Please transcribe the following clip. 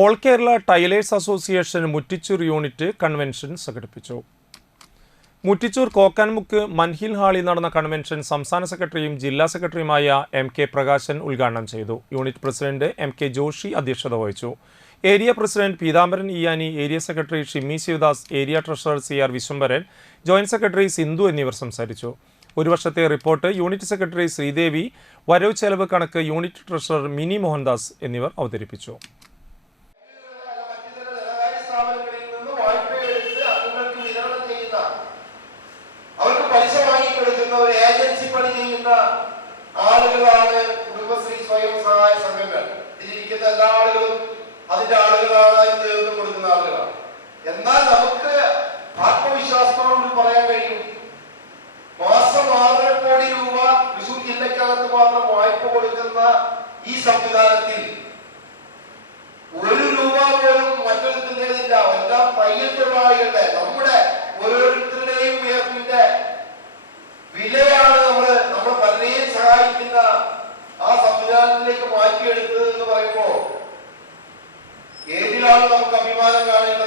All Kerala tailors association Muttichur unit convention സംഘടിപ്പിച്ചു. മുറ്റിച്ചൂർ കോക്കാൻമുക്ക് മൻഹിൽ ഹാളിൽ നടന്ന കൺവെൻഷൻ സംസ്ഥാന സെക്രട്ടറിയും ജില്ലാ സെക്രട്ടറിയുമായ എം കെ പ്രകാശൻ ഉദ്ഘാടനം ചെയ്തു. Unit president M K Joshi അധ്യക്ഷത വഹിച്ചു. Area president Peethambaran Iyani area secretary Shimmy Sivadas area treasurer C R Viswambharan joint secretary Sindhu എന്നിവർ സംസാരിച്ചു. ഒരു വർഷത്തെ റിപ്പോർട്ട് യൂണിറ്റ് സെക്രട്ടറി ശ്രീദേവി വരവ് ചെലവ് കണക്ക് യൂണിറ്റ് ട്രഷറർ മിനി മോഹൻദാസ് എന്നിവർ അവതരിപ്പിച്ചു. സ്ഥാപനങ്ങളിൽ നിന്ന് വായ്പയെടുത്ത് അംഗങ്ങൾക്ക് വിതരണം ചെയ്യുന്ന അവർക്ക് പലിശ വാങ്ങിക്കൊടുക്കുന്ന ഒരു ഏജൻസി പണി ചെയ്യുന്ന ആളുകളാണ് കുടുംബശ്രീ സ്വയം സഹായ സംഘങ്ങൾ. ഇതിലിരിക്കുന്ന എല്ലാ ആളുകളും അതിന്റെ ആളുകളാണ് നേതൃത്വം കൊടുക്കുന്ന ആളുകളാണ്. എന്നാൽ നമുക്ക് ആത്മവിശ്വാസത്തോട് പറയാൻ കഴിയും. മാസം ആറര കോടി രൂപ തൃശൂർ ജില്ലക്കകത്ത് മാത്രം വായ്പ കൊടുക്കുന്ന ഈ സംവിധാനത്തിൽ ഒരു രൂപ പോലും മറ്റൊരുത്തിന്റെതില്ല എല്ലാം തയ്യൽ തൊഴിലാളികളുടെ നമ്മുടെ ഓരോരുത്തരുടെയും ഉയർപ്പിന്റെ വിലയാണ് നമ്മൾ നമ്മൾ പലരെയും സഹായിക്കുന്ന ആ സംവിധാനത്തിലേക്ക് മാറ്റിയെടുത്തത് എന്ന് പറയുമ്പോൾ ഏതിലാണ് നമുക്ക് അഭിമാനം കാണേണ്ടത്?